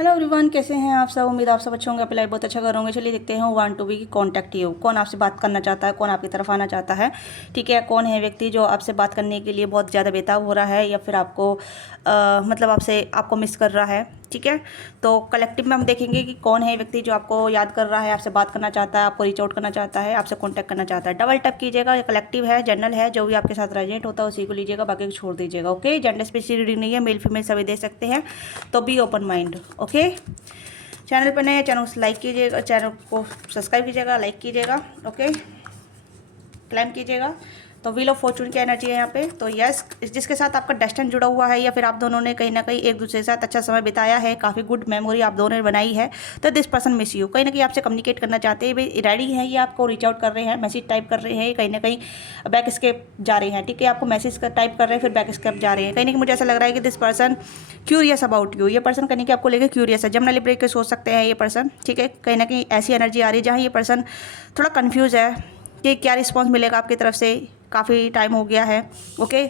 Hello everyone, कैसे हैं आप सब। उम्मीद आप सब अच्छे होंगे, अपनी लाइफ बहुत अच्छा करोगे। चलिए देखते हैं वांट टू बी की कॉन्टैक्ट यू। कौन आपसे बात करना चाहता है, कौन आपकी तरफ आना चाहता है। ठीक है, कौन है व्यक्ति जो आपसे बात करने के लिए बहुत ज़्यादा बेताब हो रहा है या फिर आपको मतलब आपको मिस कर रहा है। ठीक है, तो कलेक्टिव में हम देखेंगे कि कौन है व्यक्ति जो आपको याद कर रहा है, आपसे बात करना चाहता है, आपको रीच आउट करना चाहता है, आपसे कॉन्टैक्ट करना चाहता है। डबल टैप कीजिएगा। ये कलेक्टिव है, जनरल है, जो भी आपके साथ रेजोनेट होता है उसी को लीजिएगा, बाकी को छोड़ दीजिएगा। ओके, जेंडर स्पेसिफिक रीडिंग नहीं है, मेल फीमेल सभी दे सकते हैं, तो be open mind. Okay, channel पर नए, चैनल को लाइक कीजिएगा, चैनल को सब्सक्राइब कीजिएगा, लाइक कीजिएगा। ओके, क्लाइम कीजिएगा। तो व्हील ऑफ फॉर्चून की एनर्जी है यहाँ पे। तो यस, जिसके साथ आपका डेस्टिनी जुड़ा हुआ है या फिर आप दोनों ने कहीं ना कहीं एक दूसरे के साथ अच्छा समय बिताया है, काफ़ी गुड मेमोरी आप दोनों ने बनाई है, तो दिस पर्सन मिस यू। कहीं ना कहीं आपसे कम्युनिकेट करना चाहते हैं, भाई रेडी हैं, ये आपको रीच आउट कर रहे हैं, मैसेज टाइप कर रहे हैं, कहीं ना कहीं बैक स्केप जा रहे हैं। ठीक है, आपको मैसेज टाइप कर रहे हैं, फिर बैक स्केप जा रहे हैं। कहीं ना कहीं मुझे ऐसा लग रहा है कि this person curious about you. ये पर्सन कहीं कि आपको लेकर क्यूरियस है। जमना लिब्रे के सोच सकते हैं ये पर्सन। ठीक है, कहीं ना कहीं ऐसी एनर्जी आ रही है जहाँ ये पर्सन थोड़ा कन्फ्यूज़ है कि क्या रिस्पॉन्स मिलेगा आपकी तरफ से। काफ़ी टाइम हो गया है। ओके,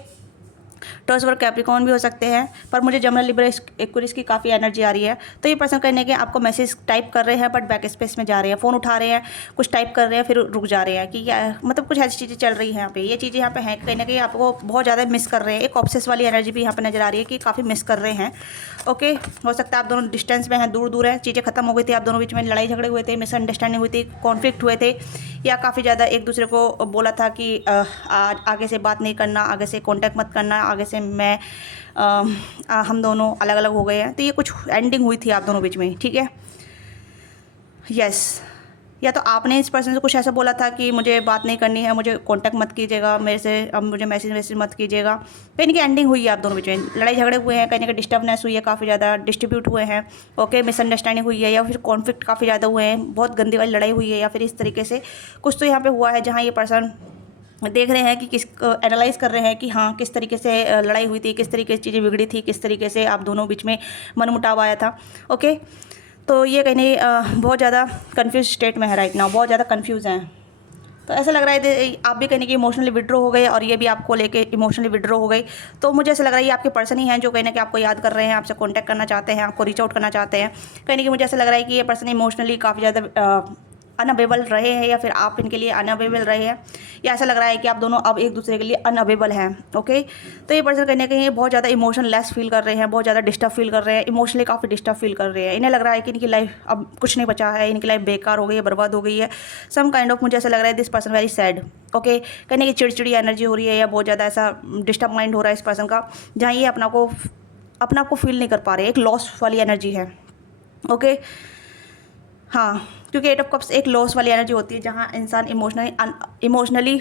टॉर्च और कैप्रिकॉर्न भी हो सकते हैं, पर मुझे जमना लिब्रा एक्वेरियस की काफ़ी एनर्जी आ रही है। तो ये पर्सन कहने के आपको मैसेज टाइप कर रहे हैं, बट बैक स्पेस में जा रहे हैं, फ़ोन उठा रहे हैं, कुछ टाइप कर रहे हैं, फिर रुक जा रहे हैं कि क्या मतलब कुछ ऐसी चीज़ें चल रही हैं यहाँ पे। ये चीज़ें यहाँ पे हैं, कहीं ना कहीं आपको बहुत ज़्यादा मिस कर रहे हैं। एक ऑब्सेस वाली एनर्जी भी यहाँ पे नजर आ रही है कि काफ़ी मिस कर रहे हैं। ओके, हो सकता है आप दोनों डिस्टेंस में हैं, दूर दूर हैं, चीज़ें खत्म हो गई थी, आप दोनों बीच में लड़ाई झगड़े हुए थे, मिसअंडरस्टैंडिंग हुई थी, कॉन्फ्लिक्ट हुए थे, या काफ़ी ज़्यादा एक दूसरे को बोला था कि आगे से बात नहीं करना, आगे से कॉन्टैक्ट मत करना, आगे से मैं हम दोनों अलग अलग हो गए हैं। तो ये कुछ एंडिंग हुई थी आप दोनों बीच में। ठीक है, यस, या तो आपने इस पर्सन से कुछ ऐसा बोला था कि मुझे बात नहीं करनी है, मुझे कांटेक्ट मत कीजिएगा मेरे से, अब मुझे मैसेज मत कीजिएगा। कहीं की एंडिंग हुई है आप दोनों बीच में, लड़ाई झगड़े हुए हैं, कहीं ना कहीं डिस्टर्बनेस हुई है, काफ़ी ज़्यादा डिस्ट्रीब्यूट हुए हैं। ओके, मिसअंडरस्टैंडिंग हुई है, या फिर कॉन्फ्लिक्ट काफ़ी ज़्यादा हुए हैं, बहुत गंदी वाली लड़ाई हुई है, या फिर इस तरीके से कुछ तो यहाँ पर हुआ है जहाँ ये पर्सन देख रहे हैं कि किस एनालाइज कर रहे हैं कि हाँ किस तरीके से लड़ाई हुई थी, किस तरीके से चीज़ें बिगड़ी थी, किस तरीके से आप दोनों बीच में मनमुटाव आया था। ओके, तो ये कहीं नहीं बहुत ज़्यादा कंफ्यूज स्टेट में है राइट नाउ, बहुत ज़्यादा कंफ्यूज हैं। तो ऐसा लग रहा है आप भी कहीं कि इमोशनली विड्रॉ हो गए और ये भी आपको लेके इमोशनली विड्रॉ हो गई। तो मुझे ऐसा लग रहा है ये आपके पर्सन ही हैं जो कहीं ना कहीं आपको याद कर रहे हैं, आपसे कॉन्टैक्ट करना चाहते हैं, आपको रीच आउट करना चाहते हैं। कहीं ना कहीं मुझे ऐसा लग रहा है कि ये पर्सन इमोशनली काफ़ी ज़्यादा अनअवेलेबल रहे हैं, या फिर आप इनके लिए अनअवेलेबल रहे हैं, या ऐसा लग रहा है कि आप दोनों अब एक दूसरे के लिए अनअवेलेबल हैं। ओके, तो ये पर्सन कहीं ना कहीं बहुत ज़्यादा इमोशनलेस फील कर रहे हैं, बहुत ज़्यादा डिस्टर्ब फील कर रहे हैं, इमोशनली काफ़ी डिस्टर्ब फील कर रहे हैं। इन्हें लग रहा है कि इनकी लाइफ अब कुछ नहीं बचा है, इनकी लाइफ बेकार हो गई है, बर्बाद हो गई है, सम काइंड ऑफ। मुझे ऐसा लग रहा है this person very sad. Okay, कहीं ना कहीं चिड़चिड़ी एनर्जी हो रही है, या बहुत ज़्यादा ऐसा डिस्टर्ब माइंड हो रहा है इस पर्सन का, जहाँ ये अपना आपको फील नहीं कर पा रहे, एक लॉस वाली एनर्जी है। ओके, हाँ, क्योंकि एट ऑफ कप्स एक लॉस वाली एनर्जी होती है जहाँ इंसान इमोशनली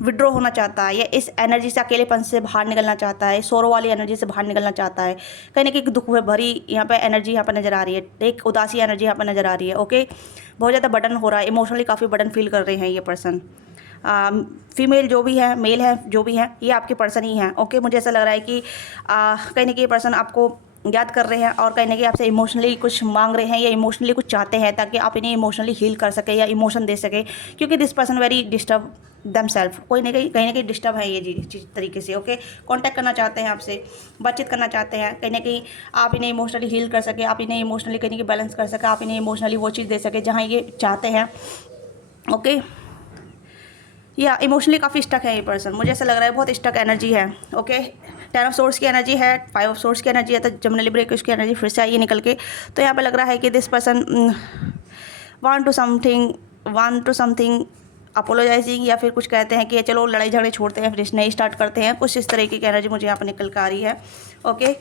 विड्रॉ होना चाहता है, या इस एनर्जी से, अकेलेपन से बाहर निकलना चाहता है, सोरो वाली एनर्जी से बाहर निकलना चाहता है। कहीं ना कहीं दुख में भरी यहाँ पे एनर्जी यहाँ पर नज़र आ रही है, एक उदासी एनर्जी यहाँ पर नज़र आ रही है। ओके, बहुत ज़्यादा बर्डन हो रहा है, इमोशनली काफ़ी बर्डन फील कर रहे हैं ये पर्सन। फीमेल जो भी है, मेल है जो भी है, ये आपके पर्सन ही हैं। ओके, मुझे ऐसा लग रहा है कि कहीं ना कहीं पर्सन आपको याद कर रहे हैं और कहीं ना कहीं आपसे इमोशनली कुछ मांग रहे हैं, या इमोशनली कुछ चाहते हैं, ताकि आप इन्हें इमोशनली हील कर सके या इमोशन दे सके। क्योंकि this person very disturb them self, कोई ना कहीं ना कहीं डिस्टर्ब है ये चीज़ तरीके से। ओके, कांटेक्ट करना चाहते हैं आपसे, बातचीत करना चाहते हैं, कहीं ना कहीं आप इन्हें इमोशनली हील कर सके, आप इन्हें इमोशनली कहीं ना कहीं बैलेंस कर सके, आप इन्हें इमोशनली वो चीज़ दे सके जहाँ ये चाहते हैं। ओके, या इमोशनली काफ़ी स्टक है ये पर्सन, मुझे ऐसा लग रहा है बहुत स्टक एनर्जी है। ओके, 10 ऑफ सोर्स की एनर्जी है, 5 ऑफ सोर्स की एनर्जी है, तो जमनली ब्रेक उसकी एनर्जी फिर से आई है निकल के। तो यहाँ पे लग रहा है कि this person want to something apologising, या फिर कुछ कहते हैं कि चलो लड़ाई झगड़े छोड़ते हैं, फिर नई स्टार्ट करते हैं, कुछ इस तरीके की एनर्जी मुझे यहाँ पर निकल कर आ रही है। ओके,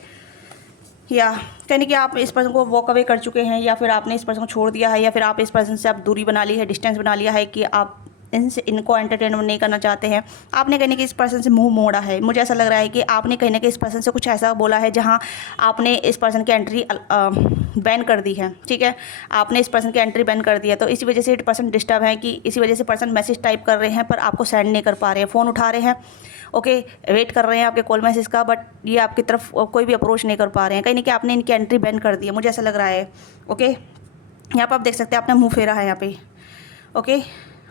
या कहने कि आप इस पर्सन को वॉक अवे कर चुके हैं, या फिर आपने इस पर्सन को छोड़ दिया है, या फिर आप इस पर्सन से आप दूरी बना ली है, डिस्टेंस बना लिया है, कि आप इनको एंटरटेनमेंट नहीं करना चाहते हैं। आपने कहीं ना कहीं इस पर्सन से मुंह मोड़ा है। मुझे ऐसा लग रहा है कि आपने कहीं ना कहीं इस पर्सन से कुछ ऐसा बोला है जहां आपने इस पर्सन की एंट्री बैन कर दी है। ठीक है, आपने इस पर्सन की एंट्री बैन कर दी है, तो इसी वजह से पर्सन डिस्टर्ब है, कि इसी वजह से पर्सन मैसेज टाइप कर रहे हैं पर आपको सेंड नहीं कर पा रहे हैं, फ़ोन उठा रहे हैं। ओके, वेट कर रहे हैं आपके कॉल मैसेज का, बट ये आपकी तरफ कोई भी अप्रोच नहीं कर पा रहे हैं। कहीं ना कहीं आपने इनकी एंट्री बैन कर दी है, मुझे ऐसा लग रहा है। ओके, यहाँ पर आप देख सकते हैं आपने मुँह फेरा है यहाँ पे। ओके,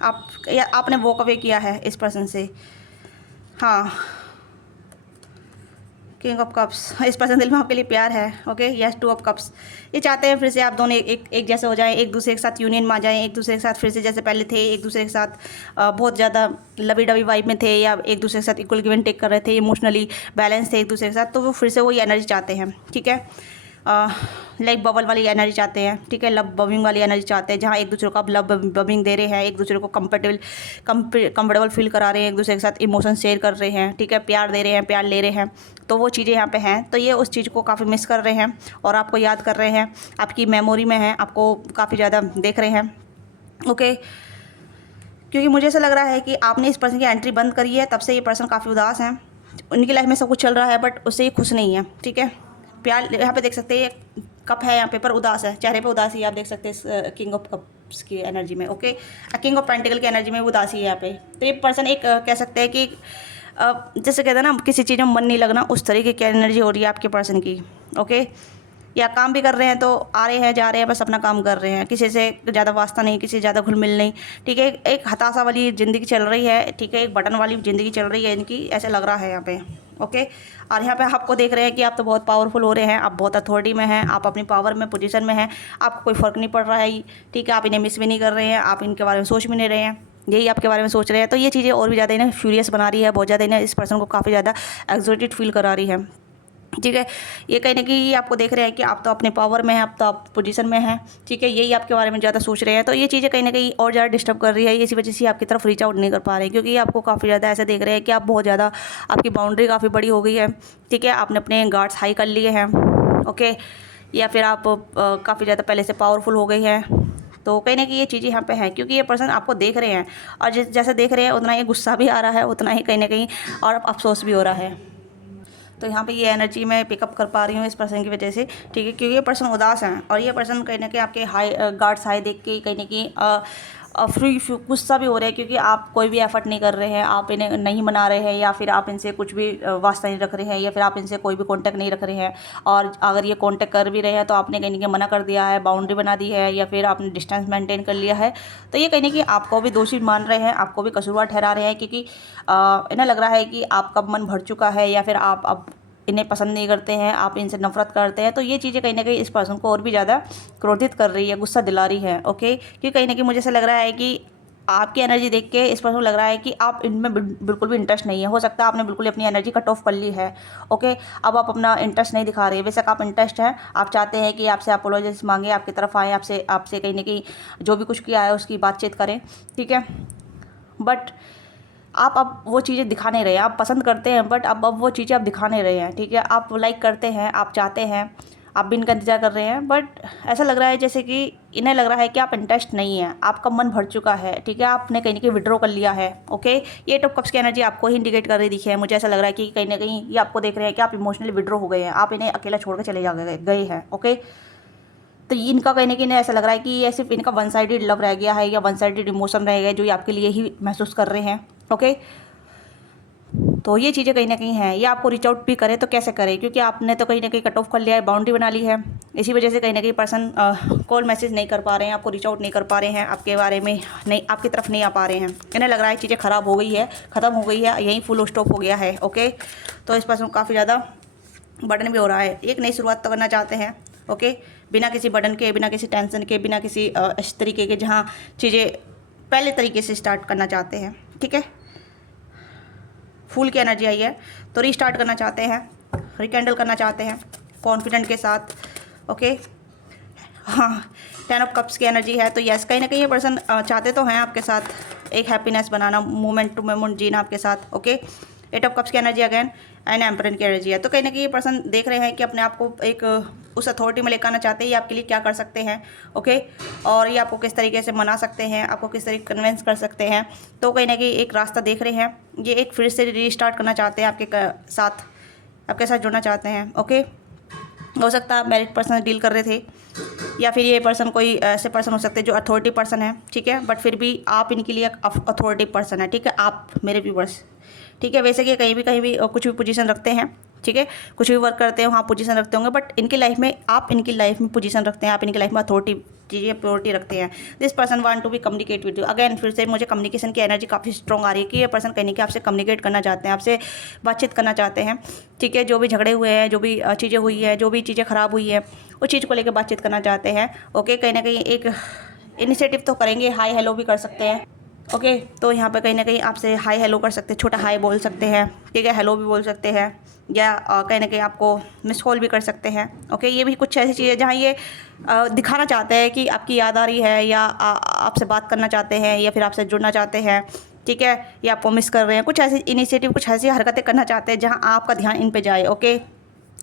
आपने वॉक अवे किया है इस पर्सन से। हाँ, किंग ऑफ कप्स, इस पर्सन दिल में आपके लिए प्यार है। Okay, yes, 2 of cups. ये चाहते हैं फिर से आप दोनों एक जैसे हो जाएं, एक दूसरे के साथ यूनियन में आ जाएं, एक दूसरे के साथ फिर से जैसे पहले थे, एक दूसरे के साथ बहुत ज़्यादा लवी डवी वाइब में थे, या एक दूसरे के साथ इक्वल गिव एंड टेक कर रहे थे, इमोशनली बैलेंस थे एक दूसरे के साथ, तो वो फिर से वही एनर्जी चाहते हैं। ठीक है, लाइक बबल वाली एनर्जी चाहते हैं। ठीक है, लव बबिंग वाली एनर्जी चाहते हैं, जहाँ एक दूसरे को आप लव बबिंग दे रहे हैं, एक दूसरे को कंफर्टेबल फील करा रहे हैं, एक दूसरे के साथ इमोशन शेयर कर रहे हैं। ठीक है, प्यार दे रहे हैं, प्यार ले रहे हैं, तो वो चीज़ें यहाँ पे हैं। तो ये उस चीज़ को काफ़ी मिस कर रहे हैं और आपको याद कर रहे हैं, आपकी मेमोरी में हैं, आपको काफ़ी ज़्यादा देख रहे हैं। ओके, क्योंकि मुझे ऐसा लग रहा है कि आपने इस पर्सन की एंट्री बंद करी है, तब से ये पर्सन काफ़ी उदास हैं। उनकी लाइफ में सब कुछ चल रहा है बट उससे ये खुश नहीं है। ठीक है, प्यार यहाँ पे देख सकते हैं, कप है यहाँ पे, पर उदास है, चेहरे पे उदासी आप देख सकते हैं किंग ऑफ कप्स की एनर्जी में। ओके, किंग ऑफ पेंटिकल की एनर्जी में उदासी है यहाँ पे। तो ये पर्सन एक कह सकते हैं कि जैसे कहते हैं ना, किसी चीज़ में मन नहीं लगना, उस तरीके की एनर्जी हो रही है आपके पर्सन की। ओके, या काम भी कर रहे हैं तो आ रहे हैं जा रहे हैं, बस अपना काम कर रहे हैं, किसी से ज़्यादा वास्ता नहीं, किसी से ज़्यादा घुल मिल नहीं। ठीक है, एक हताशा वाली ज़िंदगी चल रही है। ठीक है, एक बटन वाली ज़िंदगी चल रही है इनकी, ऐसा लग रहा है यहाँ पे। ओके, और यहाँ पे आपको देख रहे हैं कि आप तो बहुत पावरफुल हो रहे हैं, आप बहुत अथॉरिटी में हैं, आप अपनी पावर में पोजीशन में हैं, आपको कोई फ़र्क नहीं पड़ रहा है। ठीक है, आप इन्हें मिस भी नहीं कर रहे हैं, आप इनके बारे में सोच भी नहीं रहे हैं, यही आपके बारे में सोच रहे हैं। तो ये चीज़ें और भी ज़्यादा इन्हें फ्यूरियस बना रही है, बहुत ज़्यादा इन्हें इस पर्सन को काफ़ी ज़्यादा एक्साइटेड फील करा रही है। ठीक है, ये कहीं ना कहीं आपको देख रहे हैं कि आप तो अपने पावर में हैं, आप तो आप पोजीशन में हैं। ठीक है, यही आपके बारे में ज़्यादा सोच रहे हैं, तो ये चीज़ें कहीं ना कहीं और ज़्यादा डिस्टर्ब कर रही है। इसी वजह से आपकी तरफ रीच आउट नहीं कर पा रहे हैं, क्योंकि आपको काफ़ी ज़्यादा ऐसे देख रहे हैं कि आप बहुत ज़्यादा, आपकी बाउंड्री काफ़ी बड़ी हो गई है। ठीक है, आपने अपने गार्ड्स हाई कर लिए हैं। ओके, या फिर आप काफ़ी ज़्यादा पहले से पावरफुल हो गई हैं। तो कहीं ना कहीं ये चीज़ें यहाँ पे हैं, क्योंकि ये पर्सन आपको देख रहे हैं, और जैसे देख रहे हैं उतना ही गुस्सा भी आ रहा है, उतना ही कहीं ना कहीं और अफसोस भी हो रहा है। तो यहाँ पे ये एनर्जी मैं पिकअप कर पा रही हूँ इस पर्सन की वजह से। ठीक है, क्योंकि ये पर्सन उदास हैं, और ये पर्सन कहीं ना कहीं आपके हाई गार्ड्स हाई देख के कहीं ना कहीं फ्री गुस्सा भी हो रहे हैं, क्योंकि आप कोई भी एफर्ट नहीं कर रहे हैं, आप इन्हें नहीं मना रहे हैं, या फिर आप इनसे कुछ भी वास्ता नहीं रख रहे हैं, या फिर आप इनसे कोई भी कांटेक्ट नहीं रख रहे हैं। और अगर ये कांटेक्ट कर भी रहे हैं तो आपने कहीं ना कहीं मना कर दिया है, बाउंड्री बना दी है, या फिर आपने डिस्टेंस मेंटेन कर लिया है। तो ये कहीं ना कहीं आपको भी दोषी मान रहे हैं, आपको भी कसूरवार ठहरा रहे हैं, क्योंकि इन्हें लग रहा है कि आपका मन भर चुका है, या फिर आप अब इन्हें पसंद नहीं करते हैं, आप इनसे नफरत करते हैं। तो ये चीज़ें कहीं ना कहीं इस पर्सन को और भी ज़्यादा क्रोधित कर रही है, गुस्सा दिला रही है। ओके, क्योंकि कहीं ना कहीं मुझे ऐसा लग रहा है कि आपकी एनर्जी देख के इस पर्सन को लग रहा है कि आप इनमें बिल्कुल भी इंटरेस्ट नहीं है। हो सकता है आपने बिल्कुल अपनी एनर्जी कट ऑफ कर ली है। ओके, अब आप अपना इंटरेस्ट नहीं दिखा रहे हैं। बेशक आप इंटरेस्ट है, आप चाहते हैं कि आपसे अपोलॉजिस मांगे, आपकी तरफ आए, आपसे कहीं ना कहीं जो भी कुछ किया है उसकी बातचीत करें। ठीक है, बट आप अब वो चीज़ें दिखा नहीं रहे हैं। आप पसंद करते हैं बट अब वो चीज़ें आप दिखा नहीं रहे हैं। ठीक है, आप लाइक करते हैं, आप चाहते हैं, आप भी इनका इंतजार कर रहे हैं, बट ऐसा लग रहा है जैसे कि इन्हें लग रहा है कि आप इंटरेस्ट नहीं है, आपका मन भर चुका है। ठीक है, आपने कहीं ना कहीं विड्रॉ कर लिया है। ओके, ये 8 ऑफ कप्स की एनर्जी आपको ही इंडिकेट कर रही दिखी है। मुझे ऐसा लग रहा है कि कहीं ना कहीं ये आपको देख रहे हैं कि आप इमोशनली विड्रॉ हो गए हैं, आप इन्हें अकेला छोड़ कर चले गए हैं। ओके, तो इनका कहीं ना कहीं ऐसा लग रहा है कि ये सिर्फ इनका वन साइडेड लव रह गया है, या वन साइडेड इमोशन रह गया जो ये आपके लिए ही महसूस कर रहे हैं। ओके, तो ये चीज़ें कहीं ना कहीं हैं। ये आपको रीच आउट भी करे तो कैसे करे, क्योंकि आपने तो कहीं ना कहीं कट ऑफ कर लिया है, बाउंड्री बना ली है। इसी वजह से कहीं ना कहीं पर्सन कॉल मैसेज नहीं कर पा रहे हैं, आपको रीच आउट नहीं कर पा रहे हैं, आपके बारे में नहीं, आपकी तरफ नहीं आ पा रहे हैं। इन्हें लग रहा है चीज़ें ख़राब हो गई है, ख़त्म हो गई है, यहीं फुल स्टॉप हो गया है। ओके, तो इस पर्सन काफ़ी ज़्यादा बर्डन भी हो रहा है। एक नई शुरुआत तो करना चाहते हैं। ओके, बिना किसी बर्डन के, बिना किसी टेंशन के, बिना किसी इस तरीके के, जहाँ चीज़ें पहले तरीके से स्टार्ट करना चाहते हैं। ठीक है, फूल की एनर्जी आई है, तो रीस्टार्ट करना चाहते हैं, रिकेंडल करना चाहते हैं कॉन्फिडेंट के साथ। ओके, हाँ, 10 ऑफ कप्स की एनर्जी है, तो यस, कहीं ना कहीं ये पर्सन चाहते तो हैं आपके साथ एक हैप्पीनेस बनाना, मोमेंट टू मोमेंट जीना आपके साथ। ओके, 8 ऑफ कप्स की एनर्जी अगेन, एंड एम्परर की एनर्जी है। तो कहीं ना कहीं ये पर्सन देख रहे हैं कि अपने आप को एक उस अथॉरिटी में लेकर आना चाहते हैं, ये आपके लिए क्या कर सकते हैं। ओके, और ये आपको किस तरीके से मना सकते हैं, आपको किस तरीके कन्विंस कर सकते हैं। तो कहीं ना कहीं एक रास्ता देख रहे हैं, ये एक फिर से रीस्टार्ट करना चाहते हैं आपके साथ जुड़ना चाहते हैं। ओके, हो सकता है आप मैरिड पर्सन डील कर रहे थे, या फिर ये पर्सन कोई ऐसे पर्सन हो सकते हैं जो अथॉरिटी पर्सन है। ठीक है, बट फिर भी आप इनके लिए अथॉरिटी पर्सन है। ठीक है, आप मेरे व्यूवर्स, ठीक है, वैसे कि कहीं भी कुछ भी पोजीशन रखते हैं, ठीक है। कुछ भी वर्क करते हैं वहाँ पोजीशन रखते होंगे, बट इनकी लाइफ में आप इनकी लाइफ में पोजीशन रखते हैं, आप इनकी लाइफ में अथॉरिटी चीज़ें प्योरिटी रखते हैं। This person want to be communicate with you. Again फिर से मुझे कम्युनिकेशन की एनर्जी काफ़ी स्ट्रॉन्ग आ रही है कि ये पर्सन कहीं ना कहीं आपसे कम्युनिकेट करना चाहते हैं, आपसे बातचीत करना चाहते हैं, ठीक है। जो भी झगड़े हुए हैं, जो भी चीज़ें हुई है, जो भी चीज़ें ख़राब हुई है, उस चीज़ को लेकर बातचीत करना चाहते हैं। ओके, कहीं ना कहीं एक इनिशिएटिव तो करेंगे, हाई हेलो भी कर सकते हैं। ओके, तो यहाँ पे कहीं ना कहीं आपसे हाई हेलो कर सकते हैं, छोटा हाई बोल सकते हैं, ठीक है, हेलो भी बोल सकते हैं, या कहीं ना कहीं आपको मिस कॉल भी कर सकते हैं। ओके, ये भी कुछ ऐसी चीज़ें जहाँ ये दिखाना चाहते हैं कि आपकी याद आ रही है, या आपसे बात करना चाहते हैं, या फिर आपसे जुड़ना चाहते हैं, ठीक है, या आपको मिस कर रहे हैं। कुछ ऐसी इनिशिएटिव, कुछ ऐसी हरकतें करना चाहते हैं जहाँ आपका ध्यान इन पे जाए। ओके,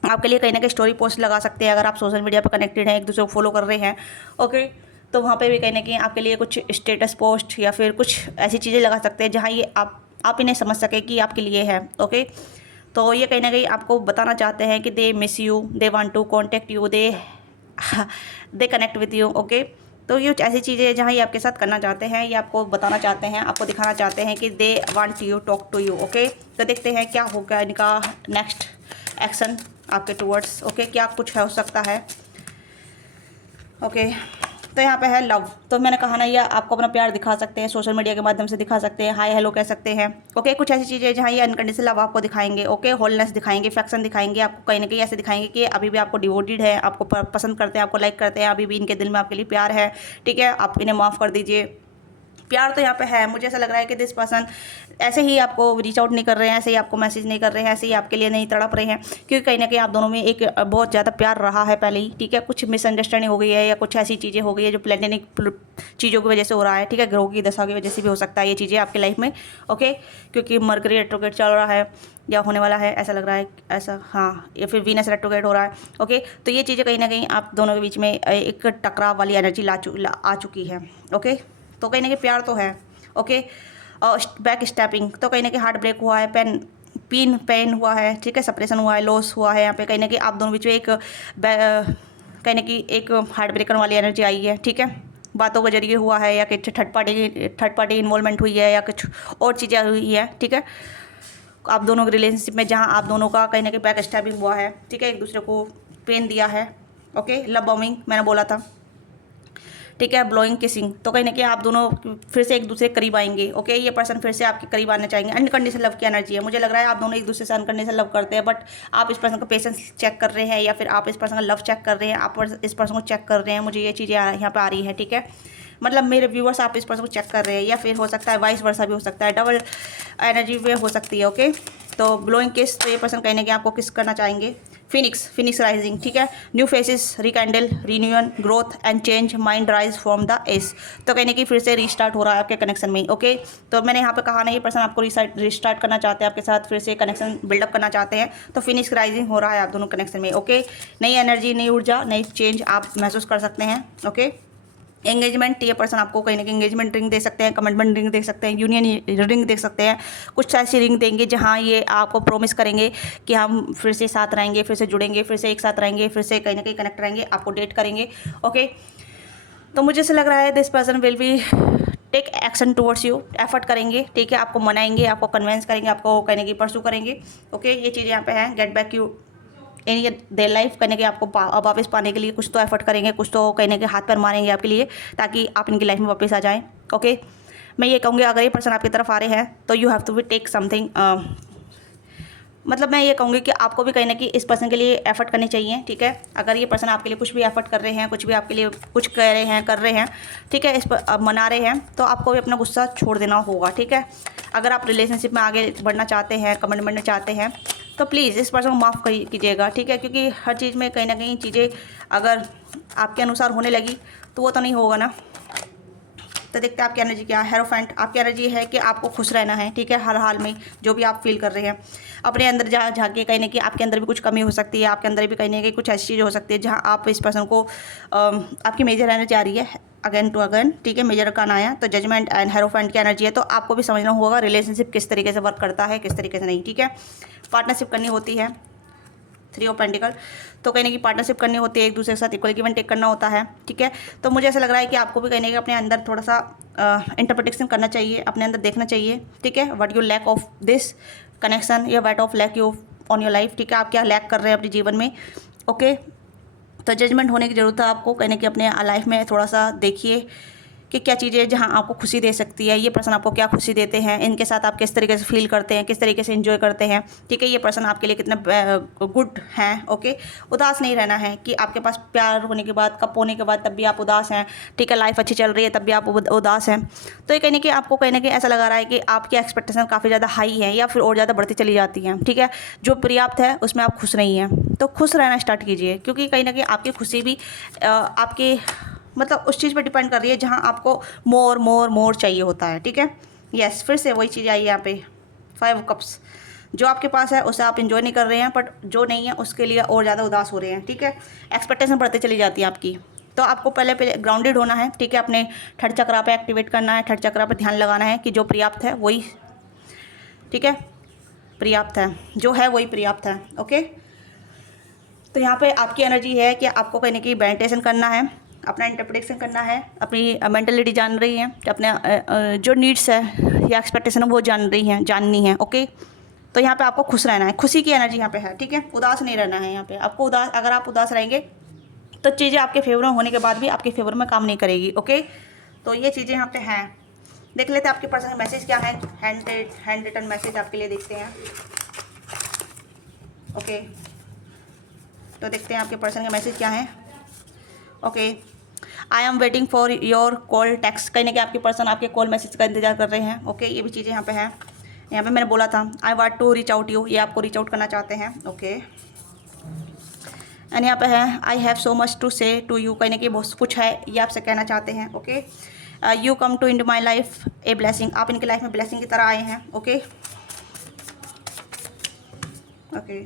आपके लिए कहीं ना कहीं स्टोरी पोस्ट लगा सकते हैं अगर आप सोशल मीडिया पर कनेक्टेड हैं, एक दूसरे को फॉलो कर रहे हैं। ओके, तो वहाँ पे भी कहीं ना कहीं आपके लिए कुछ स्टेटस पोस्ट या फिर कुछ ऐसी चीज़ें लगा सकते हैं जहाँ ये आप इन्हें समझ सके कि आपके लिए है। ओके, तो ये कहीं ना कहीं आपको बताना चाहते हैं कि they miss you, they want to contact you, they connect with you. Okay, तो ये ऐसी चीज़ें जहाँ ये आपके साथ करना चाहते हैं, ये आपको बताना चाहते हैं, आपको दिखाना चाहते हैं कि they want you talk to you. Okay, तो देखते हैं क्या होगा इनका नेक्स्ट एक्शन आपके टूवर्ड्स। ओके, क्या कुछ हो सकता है। ओके, तो यहाँ पे है लव। तो मैंने कहा ना, ये आपको अपना प्यार दिखा सकते हैं, सोशल मीडिया के माध्यम से दिखा सकते हैं, हाय हेलो कह सकते हैं। ओके, कुछ ऐसी चीज़ें जहाँ ये अनकंडीशनल लव आपको दिखाएंगे। ओके, होलनेस दिखाएंगे, अफेक्शन दिखाएंगे, आपको कहीं ना कहीं ऐसे दिखाएंगे कि अभी भी आपको डिवोटेड है, आपको पसंद करते हैं, आपको लाइक करते हैं, अभी भी इनके दिल में आपके लिए प्यार है, ठीक है, आप इन्हें माफ़ कर दीजिए। प्यार तो यहाँ पे है। मुझे ऐसा लग रहा है कि दिस पर्सन ऐसे ही आपको रीच आउट नहीं कर रहे हैं, ऐसे ही आपको मैसेज नहीं कर रहे हैं, ऐसे ही आपके लिए नहीं तड़प रहे हैं, क्योंकि कहीं ना कहीं आप दोनों में एक बहुत ज़्यादा प्यार रहा है पहले ही, ठीक है। कुछ मिसअंडरस्टैंडिंग हो गई है या कुछ ऐसी चीज़ें हो गई है जो प्लेटोनिक चीज़ों की वजह से हो रहा है, ठीक है, ग्रहों की दशा की वजह से भी हो सकता है ये चीज़ें आपकी लाइफ में। ओके, क्योंकि मरकरी रेट्रोग्रेड चल रहा है या होने वाला है, ऐसा लग रहा है, ऐसा, हाँ, या फिर वीनस रेट्रोग्रेड हो रहा है। ओके, तो ये चीज़ें कहीं ना कहीं आप दोनों के बीच में एक टकराव वाली एनर्जी आ चुकी है। ओके, तो कहीं ना कहीं प्यार तो है। ओके, बैक स्टैपिंग, तो कहीं ना कहीं हार्ट ब्रेक हुआ है, पेन हुआ है, ठीक है, सेपरेशन हुआ है, लॉस हुआ है। यहाँ पे कहीं ना कहीं आप दोनों बीच में कहीं ना कहीं एक हार्ट ब्रेकर वाली एनर्जी आई है, ठीक है, बातों के जरिए हुआ है, या कुछ थर्ड पार्टी इन्वॉल्वमेंट हुई है, या कुछ और चीज़ें हुई है, ठीक है, आप दोनों के रिलेशनशिप में, जहाँ आप दोनों का कहीं ना कहीं बैक स्टैपिंग हुआ है, ठीक है, एक दूसरे को पेन दिया है। ओके, लव बॉम्बिंग मैंने बोला था, ठीक है, ब्लोइंग किसिंग, तो कहीं ना कहीं आप दोनों फिर से एक दूसरे के करीब आएंगे। ओके, ये पर्सन फिर से आपके करीब आना चाहेंगे। अनकंडीशनल लव की एनर्जी है। मुझे लग रहा है आप दोनों एक दूसरे से अनकंडीशनल लव करते हैं, बट आप इस पर्सन का पेशेंस चेक कर रहे हैं, या फिर आप इस पर्सन का लव चेक कर रहे हैं, आप इस पर्सन को चेक कर रहे हैं। मुझे ये चीज़ें यहाँ पे आ रही है, ठीक है, मतलब मेरे व्यूवर्स आप इस पर्सन को चेक कर रहे हैं, या फिर हो सकता है वाइस वर्सा भी हो सकता है, डबल एनर्जी भी हो सकती है। ओके, तो ब्लोइंग किस, तो ये पर्सन कहीं ना कहीं आपको किस करना चाहेंगे। फिनिक्स राइजिंग, ठीक है, new phases, rekindle, renewal, growth and change, mind rise from the ash, तो कहीं ना कहीं फिर से रीस्टार्ट हो रहा है आपके कनेक्शन में। ओके, तो मैंने यहाँ पे कहा ना, ये पर्सन आपको रीस्टार्ट करना चाहते हैं, आपके साथ फिर से कनेक्शन बिल्डअप करना चाहते हैं, तो फिनिक्स राइजिंग हो रहा है आप दोनों कनेक्शन में। ओके, नई एनर्जी, नई ऊर्जा, नई चेंज आप महसूस कर सकते हैं। ओके, एंगेजमेंट, ये पर्सन आपको कहीं ना कहीं एंगेजमेंट रिंग दे सकते हैं, कमिटमेंट रिंग दे सकते हैं, यूनियन रिंग दे सकते हैं, कुछ ऐसी रिंग देंगे जहां ये आपको प्रॉमिस करेंगे कि हम फिर से साथ रहेंगे, फिर से जुड़ेंगे, फिर से एक साथ रहेंगे, फिर से कहीं ना कहीं कनेक्ट रहेंगे, आपको डेट करेंगे। ओके, तो मुझे ऐसा लग रहा है this person will be take action towards you, effort करेंगे, ठीक है, आपको मनाएंगे, आपको कन्विंस करेंगे, आपको कहीं ना कहीं परसू करेंगे। ओके, ये चीज़ें यहाँ पे हैं। गेट बैक यू इन ये देयर लाइफ, करने के आपको वापस पाने के लिए कुछ तो एफर्ट करेंगे, कुछ तो कहीं ना कहीं हाथ पैर मारेंगे आपके लिए, ताकि आप इनकी लाइफ में वापस आ जाएं। ओके, मैं ये कहूँगी अगर ये पर्सन आपकी तरफ आ रहे हैं तो you have to be take something, मतलब मैं ये कहूँगी कि आपको भी कहीं ना कहीं इस पर्सन के लिए एफर्ट करनी चाहिए, ठीक है। अगर ये पर्सन आपके लिए कुछ भी एफर्ट कर रहे हैं, कुछ भी आपके लिए कुछ कह रहे हैं, कर रहे हैं, ठीक है, इस पर मना रहे हैं, तो आपको भी अपना गुस्सा छोड़ देना होगा, ठीक है। अगर आप रिलेशनशिप में आगे बढ़ना चाहते हैं, कमिटमेंट में चाहते हैं, तो प्लीज़ इस पर्सन को माफ़ कीजिएगा, ठीक है, क्योंकि हर चीज़ में कहीं ना कहीं चीज़ें अगर आपके अनुसार होने लगी तो वो तो नहीं होगा ना। तो देखते हैं आपकी एनर्जी क्या है। हेरोफेंट, आपकी एनर्जी है कि आपको खुश रहना है, ठीक है, हर हाल में जो भी आप फील कर रहे हैं, अपने अंदर झाँके कहीं ना कहीं आपके अंदर भी कुछ कमी हो सकती है, आपके अंदर भी कहीं ना कहीं कुछ ऐसी चीज़ हो सकती है जहाँ आप इस पर्सन को आपकी मेजर एनर्जी आ रही है अगेन टू अगेन, ठीक है, मेजर का आया तो जजमेंट एंड हेरोफेंट की एनर्जी है, तो आपको भी समझना होगा रिलेशनशिप किस तरीके से वर्क करता है, किस तरीके से नहीं, ठीक है। पार्टनरशिप करनी होती है, 3 ऑफ पेंटिकल, तो कहीं ना कहीं पार्टनरशिप करनी होती है, एक दूसरे के साथ इक्वल गिव एंड टेक करना होता है, ठीक है। तो मुझे ऐसा लग रहा है कि आपको भी कहीं ना कहीं अपने अंदर थोड़ा सा इंटरप्रिटेशन करना चाहिए, अपने अंदर देखना चाहिए, ठीक है, what you lack of this connection या what of lack you on your life, ठीक है, आप क्या लैक कर रहे हैं अपने जीवन में, ओके। तो जजमेंट होने की ज़रूरत है आपको, कहने की अपने लाइफ में थोड़ा सा देखिए कि क्या चीज़ें जहाँ आपको खुशी दे सकती है, ये पर्सन आपको क्या खुशी देते हैं, इनके साथ आप किस तरीके से फील करते हैं, किस तरीके से एंजॉय करते हैं, ठीक है, ये पर्सन आपके लिए कितना गुड हैं, ओके। उदास नहीं रहना है कि आपके पास प्यार होने के बाद, कप होने के बाद तब भी आप उदास हैं, ठीक है, लाइफ अच्छी चल रही है तब भी आप उदास हैं। तो ये कहने की आपको कहने की ऐसा लगा रहा है कि आपकी एक्सपेक्टेशन काफ़ी ज़्यादा हाई है या फिर और ज़्यादा बढ़ती चली जाती हैं, ठीक है। जो पर्याप्त है उसमें आप खुश नहीं हैं, तो खुश रहना स्टार्ट कीजिए, क्योंकि कहीं ना कहीं आपकी खुशी भी आपकी मतलब उस चीज़ पे डिपेंड कर रही है जहाँ आपको मोर मोर मोर चाहिए होता है, ठीक है। यस, फिर से वही चीज़ आई यहाँ पे 5 कप्स। जो आपके पास है उसे आप इंजॉय नहीं कर रहे हैं, बट जो नहीं है उसके लिए और ज़्यादा उदास हो रहे हैं, ठीक है। एक्सपेक्टेशन बढ़ते चली जाती है आपकी। तो आपको पहले ग्राउंडेड होना है, ठीक है, अपने थर्ड चक्रा पे एक्टिवेट करना है, थर्ड चक्रा पे ध्यान लगाना है कि जो पर्याप्त है वही, ठीक है, पर्याप्त है, जो है वही पर्याप्त है, ओके। तो यहाँ पे आपकी एनर्जी है कि आपको कहने की मेडिटेशन करना है, अपना इंटरप्रिटेशन करना है, अपनी मेंटलिटी जान रही है, अपने जो नीड्स है या एक्सपेक्टेशन है वो जाननी है, ओके। तो यहाँ पे आपको खुश रहना है, खुशी की एनर्जी यहाँ पे है, ठीक है, उदास नहीं रहना है यहाँ पे आपको। अगर आप उदास रहेंगे तो चीज़ें आपके फेवर में होने के बाद भी आपके फेवर में काम नहीं करेगी, ओके। तो ये चीज़ें यहाँ पे हैं। देख लेते हैं आपके पर्सन मैसेज क्या है, हैंड रिटन मैसेज आपके लिए देखते हैं, ओके। तो देखते हैं आपके पर्सन का मैसेज क्या है, okay. I am waiting for your call text, कहीं ना कहीं आपके पर्सन आपके कॉल मैसेज का इंतजार कर रहे हैं, ओके। ये भी चीज़ें यहाँ पे हैं। यहाँ पे मैंने बोला था I want to reach out you, ये आपको रीच आउट करना चाहते हैं, ओके। एंड यहाँ पे है I have so much to say to you, कहीं ना कहीं बहुत कुछ है ये आपसे कहना चाहते हैं, okay. You come to in my life a blessing, आप इनकी लाइफ में ब्लेसिंग की तरह आए हैं, okay, okay.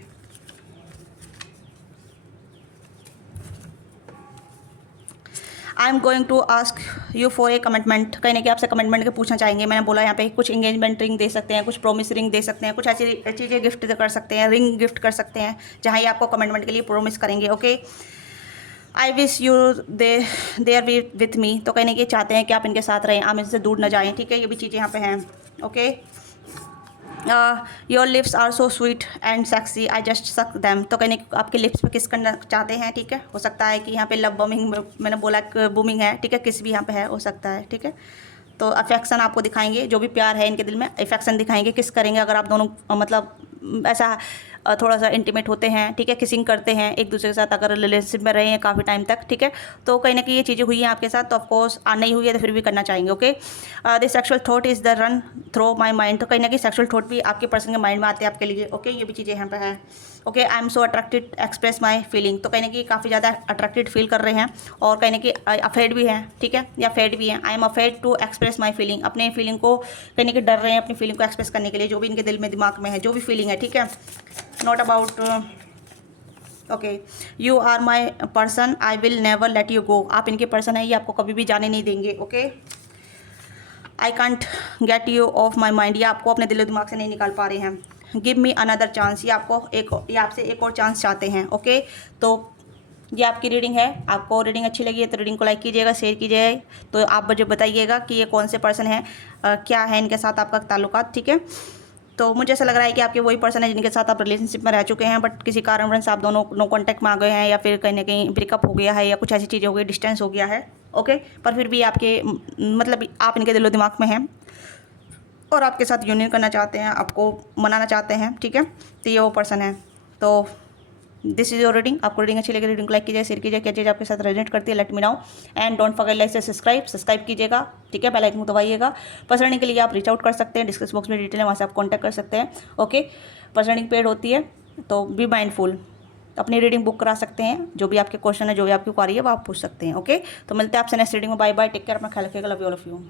I am going to ask you for a commitment, कहीं ना कहीं आपसे कमिटमेंट के पूछना चाहेंगे। मैंने बोला यहाँ पे कुछ इंगेजमेंट रिंग दे सकते हैं, कुछ प्रोमिस रिंग दे सकते हैं, कुछ ऐसी चीज़ें गिफ्ट कर सकते हैं, रिंग गिफ्ट कर सकते हैं जहाँ ये आपको कमिटमेंट के लिए प्रोमिस करेंगे, okay. I wish you there be with me, तो कहने के चाहते हैं कि आप इनके साथ रहें, आप इनसे दूर न जाएँ, ठीक है। ये भी चीज़ें यहाँ पे हैं, okay. Your lips are so sweet and sexy I just suck them, तो कहने आपके लिप्स पे किस करना चाहते हैं, ठीक है। हो सकता है कि यहाँ पे लव बमिंग, मैंने बोला बूमिंग है, ठीक है, किस भी यहाँ पे है, हो सकता है, ठीक है। तो अफेक्शन आपको दिखाएंगे, जो भी प्यार है इनके दिल में अफेक्शन दिखाएंगे, किस करेंगे अगर आप दोनों मतलब ऐसा थोड़ा सा इंटीमेट होते हैं, ठीक है, किसिंग करते हैं एक दूसरे के साथ, अगर रिलेशनशिप में रहे हैं काफ़ी टाइम तक, ठीक है। तो कहीं ना कहीं ये चीज़ें हुई हैं आपके साथ, तो ऑफकोर्स नहीं हुई है तो फिर भी करना चाहेंगे, okay. This sexual thought is the run through my mind, तो कहीं ना कहीं सेक्सुअल थॉट भी आपके पर्सन के माइंड में आते हैं आपके लिए, ओके। ये भी चीज़ें यहाँ पर हैं, okay. I am so attracted express my feeling, तो कहने की काफ़ी ज़्यादा अट्रैक्टेड फील कर रहे हैं और कहने की अफेड भी हैं, ठीक है, या फेड भी हैं। I am afraid to express my feeling, अपने फीलिंग को कहने की डर रहे हैं अपनी फीलिंग को एक्सप्रेस करने के लिए, जो भी इनके दिल में दिमाग में है, जो भी फीलिंग है, ठीक है। Not about, okay. You are my person I will never let you go, आप इनके पर्सन है, ये आपको कभी भी जाने नहीं देंगे, okay. I can't get you of my mind, ये आपको अपने दिलो दिमाग से नहीं निकाल पा रहे हैं। गिव मी अनदर चांस, ये आपसे एक और चांस चाहते हैं, ओके। तो ये आपकी रीडिंग है। आपको रीडिंग अच्छी लगी है तो रीडिंग को लाइक कीजिएगा, शेयर कीजिएगा। तो आप मुझे बताइएगा कि ये कौन से पर्सन है, क्या है इनके साथ आपका ताल्लुकात, ठीक है। तो मुझे ऐसा लग रहा है कि आपके वही पर्सन है जिनके साथ आप रिलेशनशिप में रह चुके हैं, बट किसी कारणवश आप दोनों नो कॉन्टैक्ट में आ गए हैं, या फिर कहीं ना कहीं ब्रेकअप हो गया है, या कुछ ऐसी चीज़ें हो गई, डिस्टेंस हो गया है, ओके। पर फिर भी आपके मतलब आप इनके दिलो दिमाग में हैं और आपके साथ यूनियन करना चाहते हैं, आपको मनाना चाहते हैं, ठीक है। तो ये वो पर्सन है। तो दिस इज योर रीडिंग। आपको रीडिंग अच्छी लगी रीडिंग को लाइक कीजिए, शेयर कीजिए, क्या चीज़ आपके साथ रेजोनेट करती है let me know. And don't forget like से सब्सक्राइब कीजिएगा, ठीक है, बेल आइकन को दबाइएगा। पर्सनिंग के लिए आप रीच आउट कर सकते हैं, डिस्क्रिप्शन बॉक्स में डिटेल है, वहाँ से आप कॉन्टैक्ट कर सकते हैं, ओके। पर्सनिंग पेड होती है, तो बी माइंडफुल, अपनी रीडिंग बुक करा सकते हैं, जो भी आपके क्वेश्चन है, जो भी आपकी क्वारी है वो आप पूछ सकते हैं, ओके। तो मिलते हैं आपसे नेक्स्ट रीडिंग में, बाय बाय, टेक केयर, अपना ख्याल रखिएगा, love you all of you.